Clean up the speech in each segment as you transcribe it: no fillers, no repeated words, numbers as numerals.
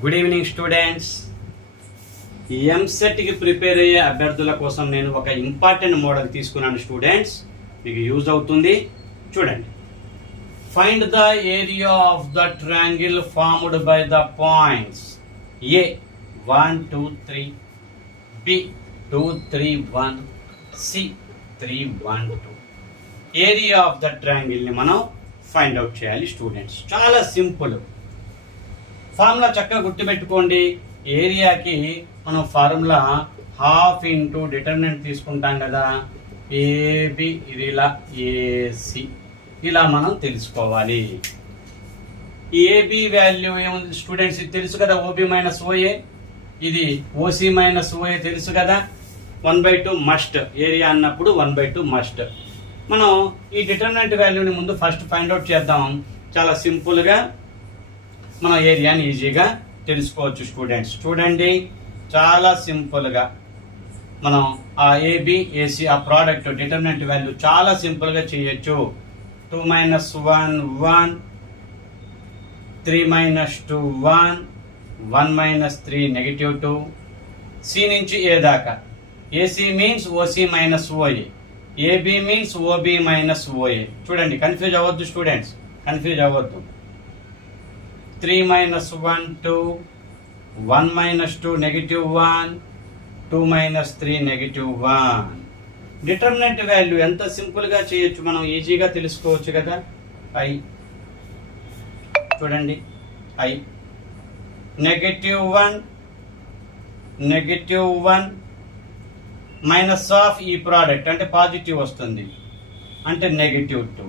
Good evening students. ఎంసెట్కి prepare అయ్యే అభ్యర్థుల కోసం నేను ఒక ఇంపార్టెంట్ మోడల్ తీసుకున్నాను స్టూడెంట్స్, మీకు యూజ్ అవుతుంది. చూడండి. Find the area of the triangle formed by the points A 1 2 3, B 2 3 1, C 3 1 2. Area of the triangle ని మనం ఫైండ్ అవుట్ చేయాలి స్టూడెంట్స్. చాలా సింపుల్ ఫార్ములా, చక్కగా గుర్తుపెట్టుకోండి. ఏరియాకి మనం ఫార్ములా హాఫ్ ఇంటూ డిటర్మినెంట్ తీసుకుంటాం కదా, ఏబి ఇది ఇలా ఏసి ఇలా మనం తెలుసుకోవాలి. ఏబి వాల్యూ ఏముంది స్టూడెంట్స్, ఇది తెలుసు కదా, ఓబి మైనస్ ఓఏ, ఇది ఓసి మైనస్ ఓఏ తెలుసు కదా. 1/2 మస్ట్, ఏరియా అన్నప్పుడు 1/2 మస్ట్. మనం ఈ డిటర్మినెంట్ వాల్యూని ముందు ఫస్ట్ ఫైండ్ అవుట్ చేద్దాం. చాలా సింపుల్ గా మనం ఏరియాని ఈజీగా తెలుసుకోవచ్చు స్టూడెంట్స్. చూడండి, చాలా సింపుల్ గా మనం ఆ ఏబి ఏసి ఆ ప్రోడక్ట్ డిటర్మినెంట్ వాల్యూ చాలా సింపుల్ గా చేయొచ్చు. 2 - 1 1, 3 - 2 1, 1 - 3 -2. సి నుంచి ఏ దాకా AC means OC minus OA, AB means OB minus OA. చూడండి, కన్ఫ్యూజ్ అవ్వద్దు స్టూడెంట్స్, కన్ఫ్యూజ్ అవ్వద్దు. 3 - 1 2, 1 - 2 -1, 2 - 3 -1. డిటర్మినెంట్ వాల్యూ ఎంత సింపుల్ గా చేయొచ్చు, మనం ఈజీగా తెలుసుకోవచ్చు కదా. ఐ చూడండి, ఐ -1 -1 మైనస్ ఆఫ్ ఈ ప్రోడక్ట్ అంటే పాజిటివ్ వస్తుంది, అంటే -2.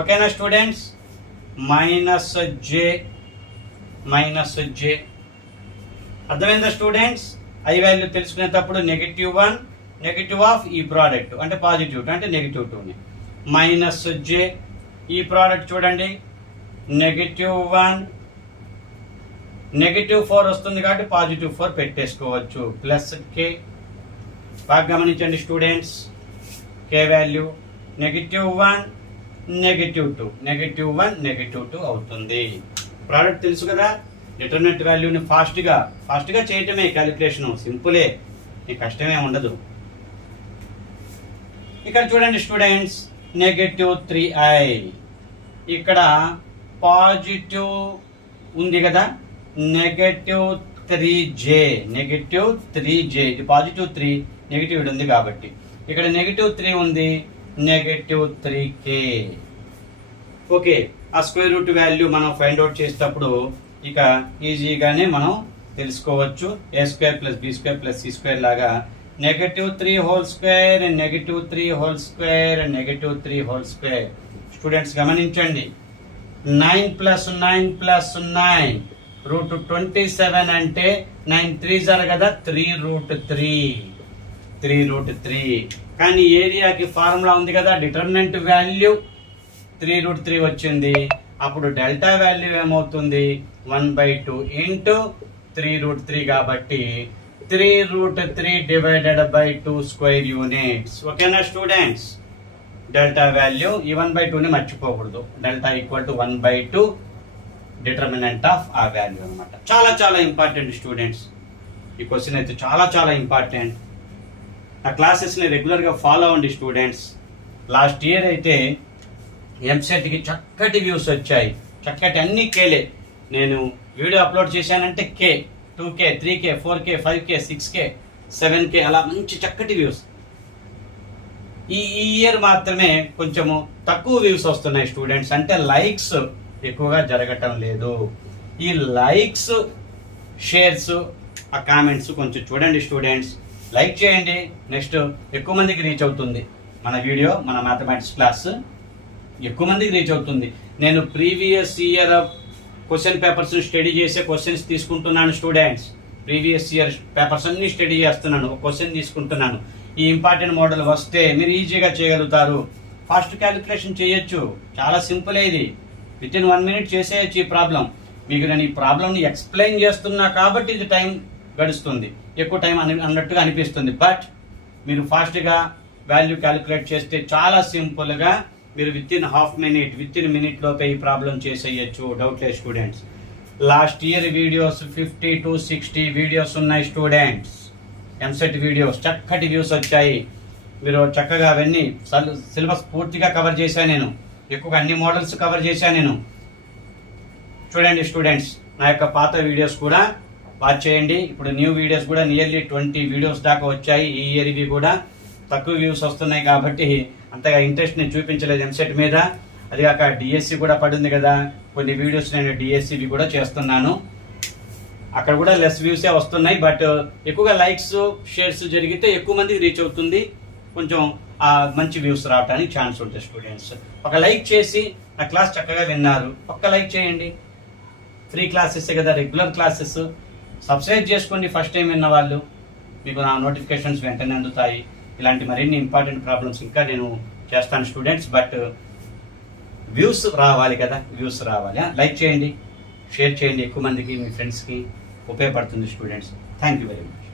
ఓకేనా స్టూడెంట్స్. మైనస్ జే అర్థమైందా స్టూడెంట్స్. ఐ వాల్యూ తెలుసుకునేటప్పుడు -1 నెగటివ్ ఆఫ్ ఈ ప్రోడక్ట్ అంటే పాజిటివ్ అంటే -2 మైనస్ జే ఈ ప్రోడక్ట్ చూడండి -1 -4 వస్తుంది కాబట్టి +4 పెట్టేసుకోవచ్చు. ప్లస్ కే బాగా గమనించండి స్టూడెంట్స్. కే వాల్యూ -1 -2 -1 -2 అవుతుంది. ప్రోడక్ట్ తెలుసు కదా. డిటర్మినెంట్ వాల్యూని ఫాస్ట్ గా చేయటమే క్యాలిక్యులేషన్, సింపులే, ఈ కష్టమే ఉండదు. ఇక్కడ చూడండి స్టూడెంట్స్, -3i ఇక్కడ పాజిటివ్ ఉంది కదా, -3j ఇది పాజిటివ్ 3 నెగిటివ్ ఉంది కాబట్టి ఇక్కడ -3 ఉంది, -3k. ఓకే, ఆ స్క్వేర్ రూట్ వాల్యూ మనం ఫైండ్ అవుట్ చేసేటప్పుడు ఇక ఈజీగానే మనం తెలుసుకోవచ్చు. a² + b² + c² లాగా -3 whole square -3 whole square -3 whole square. Students గమనించండి, 9 + 9 + 9 √27 అంటే 9 3 కదా, 3√3. కానీ ఏరియాకి ఫార్ములా ఉంది కదా, డిటర్మినెంట్ వాల్యూ 3√3 వచ్చింది. అప్పుడు డెల్టా వాల్యూ ఏమవుతుంది, 1/2 ఇంటూ 3√3 కాబట్టి 3√3 / 2 స్క్వేర్ యూనిట్స్. ఓకేనా స్టూడెంట్స్. డెల్టా వాల్యూ ఈ 1/2ని మర్చిపోకూడదు. డెల్టా = 1/2 డిటర్మినెంట్ ఆఫ్ ఆ వాల్యూ అనమాట. చాలా ఇంపార్టెంట్ స్టూడెంట్స్. ఈ క్వశ్చన్ అయితే చాలా ఇంపార్టెంట్. నా క్లాసెస్ని రెగ్యులర్గా ఫాలో అవ్వండి స్టూడెంట్స్. లాస్ట్ ఇయర్ అయితే ఎంసెట్కి చక్కటి వ్యూస్ వచ్చాయి, చక్కటి అన్ని కేలే. నేను వీడియో అప్లోడ్ చేశానంటే కే 2K 3K 4K 5K 6K 7K అలా మంచి చక్కటి వ్యూస్. ఈ ఇయర్ మాత్రమే కొంచెము తక్కువ వ్యూస్ వస్తున్నాయి స్టూడెంట్స్, అంటే లైక్స్ ఎక్కువగా జరగటం లేదు. ఈ లైక్స్, షేర్స్, ఆ కామెంట్స్ కొంచెం చూడండి స్టూడెంట్స్. లైక్ చేయండి, నెక్స్ట్ ఎక్కువ మందికి రీచ్ అవుతుంది మన వీడియో, మన మ్యాథమెటిక్స్ క్లాస్ ఎక్కువ మందికి రీచ్ అవుతుంది. నేను previous year question papers study చేసే క్వశ్చన్స్ తీసుకుంటున్నాను స్టూడెంట్స్. ప్రీవియస్ ఇయర్ పేపర్స్ అన్ని స్టడీ చేస్తున్నాను, ఒక క్వశ్చన్ తీసుకుంటున్నాను. ఈ ఇంపార్టెంట్ మోడల్ వస్తే మీరు ఈజీగా చేయగలుగుతారు, ఫాస్ట్ క్యాలిక్యులేషన్ చేయొచ్చు. చాలా సింపుల్, ఇది వితిన్ 1 minute చేసేయచ్చు ఈ ప్రాబ్లం. మీకు నేను ఈ ప్రాబ్లంని ఎక్స్ప్లెయిన్ చేస్తున్నా కాబట్టి ఇది టైం గడుస్తుంది, ఎక్కువ టైం అన్నట్టుగా అనిపిస్తుంది. బట్ మీరు ఫాస్ట్గా వాల్యూ క్యాలిక్యులేట్ చేస్తే చాలా సింపుల్గా మీరు within half minute, within minute లోపే ఈ ప్రాబ్లం చేసేయచ్చు. డౌట్ లేదు students. Last year videos 50 to 60 videos ఉన్నాయి స్టూడెంట్స్. ఎంసెట్ వీడియోస్ చక్కటి వ్యూస్ వచ్చాయి. మీరు చక్కగా అవన్నీ సిలబస్ పూర్తిగా కవర్ చేశాను నేను. ఎక్కువగా అన్ని మోడల్స్ కవర్ చేశాను నేను. చూడండి స్టూడెంట్స్, నా యొక్క పాత వీడియోస్ కూడా వాచ్ చేయండి. ఇప్పుడు న్యూ వీడియోస్ కూడా నియర్లీ 20 వీడియోస్ దాకా వచ్చాయి. ఈ ఇయర్ ఇవి కూడా తక్కువ వ్యూస్ వస్తున్నాయి కాబట్టి అంతగా ఇంట్రెస్ట్ నేను చూపించలేదు ఎంసెట్ మీద. అది కాక డిఎస్సి కూడా పడింది కదా, కొన్ని వీడియోస్ నేను డిఎస్సివి కూడా చేస్తున్నాను. అక్కడ కూడా లెస్ వ్యూసే వస్తున్నాయి. బట్ ఎక్కువగా లైక్స్ షేర్స్ జరిగితే ఎక్కువ మందికి రీచ్ అవుతుంది. కొంచెం మంచి వ్యూస్ రావడానికి ఛాన్స్ ఉంటుంది స్టూడెంట్స్. ఒక లైక్ చేసి నా క్లాస్ చక్కగా విన్నారు, ఒక్క లైక్ చేయండి. ఫ్రీ క్లాసెస్ కదా, రెగ్యులర్ క్లాసెస్. సబ్స్క్రైబ్ చేసుకోండి ఫస్ట్ టైం విన్న వాళ్ళు, మీకు నా నోటిఫికేషన్స్ వెంటనే అందుతాయి. ఇలాంటి మరిన్ని ఇంపార్టెంట్ ప్రాబ్లమ్స్ ఇంకా నేను చేస్తాను స్టూడెంట్స్. బట్ వ్యూస్ రావాలి కదా, వ్యూస్ రావాలి. లైక్ చేయండి, షేర్ చేయండి, ఎక్కువ మందికి మీ ఫ్రెండ్స్కి ఉపయోగపడుతుంది students. Thank you very much.